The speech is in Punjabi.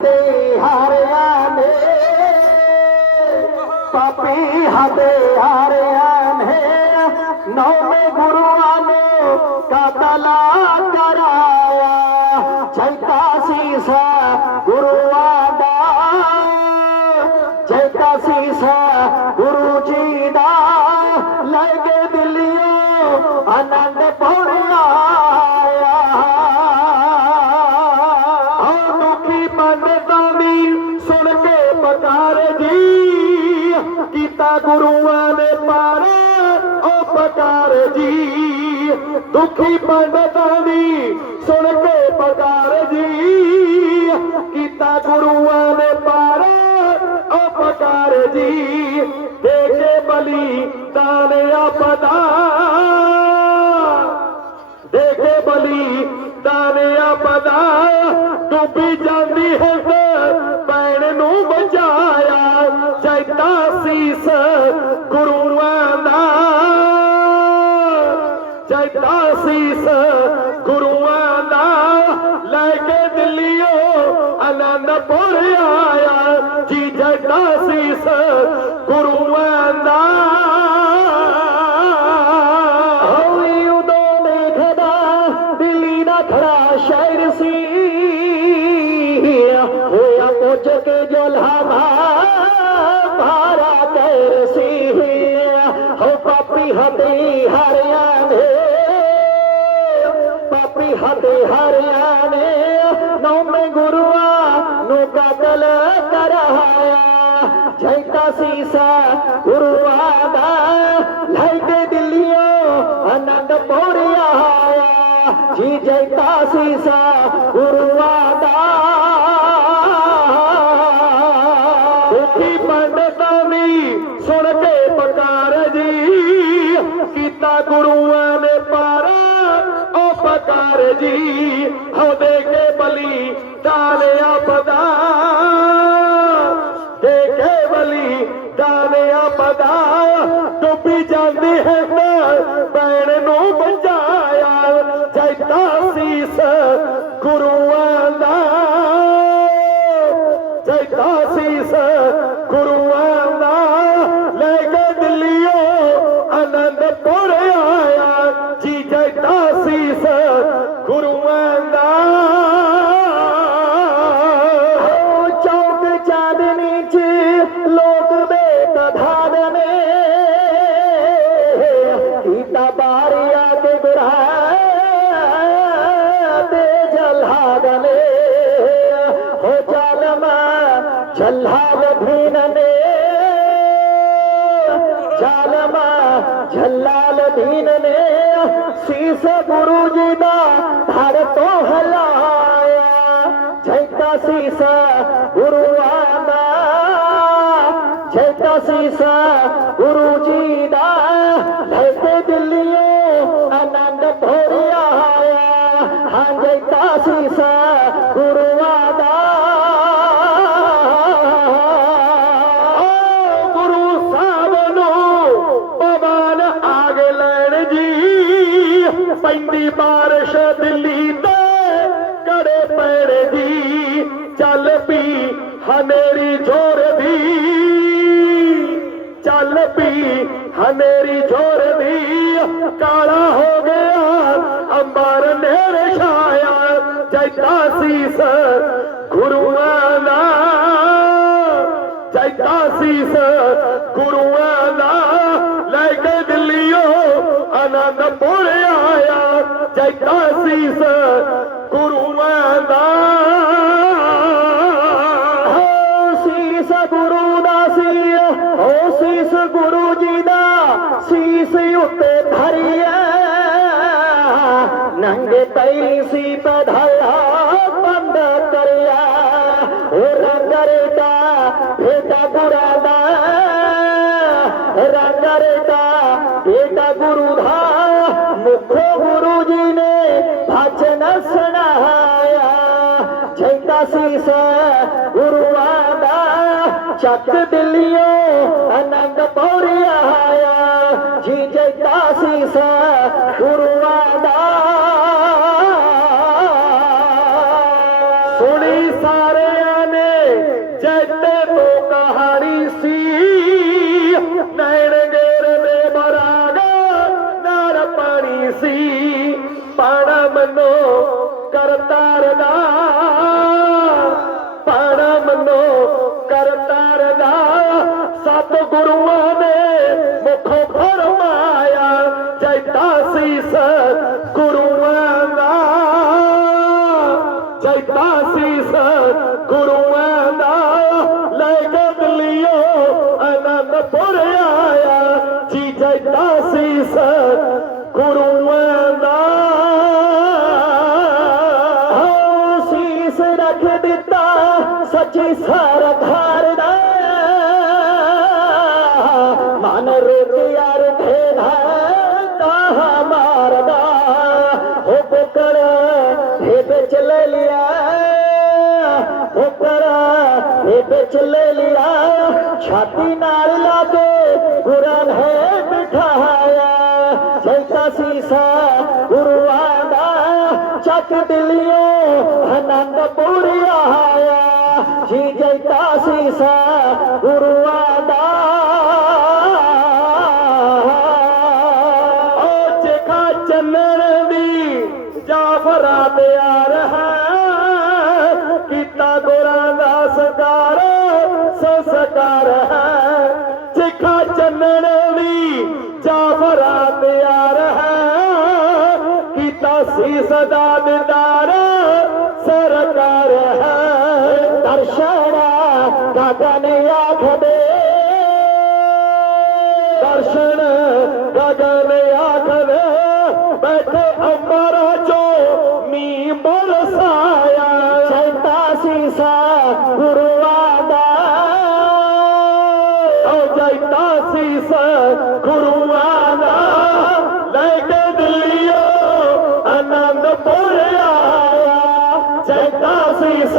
ਤੇ ਹਾਰਿਆ ਨੇ ਪਾਪੀ ਹਦੇ ਹਾਰਿਆ ਨੇ ਨੌਵੇਂ ਗੁਰੂਆਂ ਨੂੰ ਗੁਰੂਆਂ ਨੇ ਪਾਰ, ਉਹ ਪਕਾਰ ਜੀ। ਦੁਖੀ ਪੰਡਤਾਂ ਦੀ ਸੁਣ ਕੇ ਪਕਾਰ ਜੀ। ਕੀਤਾ ਗੁਰੂਆਂ ਨੇ ਪਾਰ, ਉਹ ਪਕਾਰ ਜੀ। ਦੇਖੇ ਬਲੀ ਦਾਨ ਆਪਦਾ। ਦੇਖੇ ਬਲੀ ਦਾਨਿਆ ਪਦਾ ਚੈਤਾ ਗੁਰੂਆਂ ਦਾ ਲੈ ਕੇ ਦਿੱਲੀਓ ਅਨੰਦਪੁਰ ਆਇਆ ਜੀ ਚੈਤਾ ਸੀਸ ਗੁਰੂਆਂ ਦਾ। ਹੋਈ ਉਦੋਂ ਦੇਖਦਾ ਦਿੱਲੀ ਦਾ ਖੜਾ ਸ਼ਾਇਰ ਸੀ। ਹੋਇਆ ਪੁੱਛ ਕੇ ਜੋ ਲਾਮਾ ਭਾਰਾ ਕਹਿਰ ਸੀ। ਹੋ ਪਾਪੀ ਹੱਦੀ ਹਰਿਆ ਨੇ ਪਾਪੀ ਹੱਦੀ ਹਰਿਆ ਨੇ, ਨੌਵੇਂ ਗੁਰੂਆਂ ਨੂੰ ਕਤਲ ਕਰਾਇਆ। ਜੈਤਾ ਸੀਸਾ ਗੁਰੂਆਂ ਦਾ ਲੈ ਦਿੱਲੀਓ ਆਨੰਦ ਪੌੜਿਆ ਜੀ ਜੈਤਾ ਸੀਸਾ ਗੁਰੂਆਂ ਦਾ। ਦੁਖੀ ਪੰਡਤਾਂ ਦੀ ਸੁਣ ਕੇ ਪਕਾਰ ਜੀ, ਕੀਤਾ ਗੁਰੂ ਪਕਾਰ ਜੀ ਹੋ ਦੇ ਕੇ ਬਲੀ ਦਾਲਿਆ ਪਦਾ। ਦੇਖੇ ਬਲੀ ਦਾਨਿਆ ਪਦਾ। ਡੁੱਬੀ ਜਾਂਦੀ ਹੈ ਪੈਣ ਨੂੰ ਬਚਾਇਆ। ਜੈਤਾ ਸੀਸ ਗੁਰੂਆਂ ਦਾ। शीसा गुरू जी दर तो हलाया। छा सीसा गुरू आरू जी द ਹਨੇਰੀ ਜ਼ੋਰ ਦੀ, ਚੱਲ ਪੀ। ਹਨੇਰੀ ਜ਼ੋਰ ਦੀ, ਕਾਲਾ ਹੋ ਗਿਆ, ਅੰਬਰ ਨੇਰੇ ਛਾਇਆ ਜੈਤਾ ਸੀਸ ਗੁਰੂਆਂ ਦਾ। ਜੈਤਾ ਸੀਸ ਗੁਰੂਆਂ ਦਾ, ਲੈ ਕੇ ਦਿੱਲੀਓ, ਆਨੰਦ ਆਨੰਦਪੁਰ ਆਇਆ। ਜੈਤਾ ਸੀਸ ਗੁਰੂਆਂ ਦਾ। ਨੰਗੇ ਪੈਰੀ ਸੀ ਪਧਾਇਆ ਬੰਦ ਕਰਿਆ। ਉਹ ਰੰਗਰੇਟਾ ਬੇਟਾ ਗੁਰਾ ਦਾ। ਰੰਗਰੇਟਾ ਬੇਟਾ ਗੁਰੂ ਦਾ। ਮੁਖੋ ਗੁਰੂ ਜੀ ਨੇ ਭਜਨ ਸੁਣਾਇਆ। ਜੈਤਾ ਸੀਸ ਗੁਰੂਆਂ ਦਾ, ਚੱਕ ਦਿੱਲੀਓ ਆਨੰਦ ਪੌਰਿਆ ਆਇਆ। ਜੀ ਜੈਤਾ ਸੀਸ ਮੰਨੋ ਕਰਤਾਰ ਦਾ ਪਾਣਾ ਮੰਨੋ ਕਰਤਾਰ ਦਾ ਸਤ ਗੁਰੂਆਂ ਨੇ ਮੁਖੋਂ ਫਰਮਾਇਆ ਜੈਤਾ ਸੀਸ ਗੁਰੂਆਂ ਦਾ। ਜੈਤਾ ਸੀਸ ਗੁਰੂਆਂ ਦਾ। ਲੈ ਕੇ ਦਿੱਲੀਓ ਅਨੰਦਪੁਰ ਆਇਆ। ਜੀ ਜੈਤਾ ਸੀਸ ਗੁਰੂ ਕਰਾ ਇਹ ਵਿੱਚ ਲੈ ਲਿਆ ਛਾਤੀ ਨਾਲ ਲਾਗੇ ਗੁਰਾਂ ਹੈ ਬਿਠਾਇਆ। ਜੈਤਾ ਸੀਸਾ ਗੁਰੂਆਂ ਦਾ ਚੱਕ ਦਿਲਿਓ, ਆਨੰਦਪੁਰ ਆਇਆ। ਜੀ ਜੈਤਾ ਸੀਸਾ ਗੁਰੂਆਂ ਦਾ ਸਰਦਾਰ ਸੰਸਕਾਰ ਹੈ। ਚਿਖਾ ਚੰਨਣ ਦੀ ਜਾਫਰਾ ਤਿਆਰ ਹੈ। ਕੀਤਾ ਸੀ ਸਦਾ ਦਿਦਾਰ ਸਰਕਾਰ ਹੈ। ਦਰਸ਼ਨਾ ਗਗਨ ਆਖਦੇ ਦਰਸ਼ਨ ਗਗਨ ਆਖਦੇ ਬੈਠੇ ਅੰਬਰਾਂ ਚੋਂ ਚੈਤਾ ਸੀਸਾ ਗੁਰੂਆਂ ਦਾ। ਓ ਜੈਤਾ ਸੀਸਾ ਗੁਰੂਆਂ ਦਾ। ਲੈ ਕੇ ਦਿੱਲੀਓ ਆਨੰਦਪੁਰ ਆਇਆ ਜੈਤਾ ਸ਼ੀਸ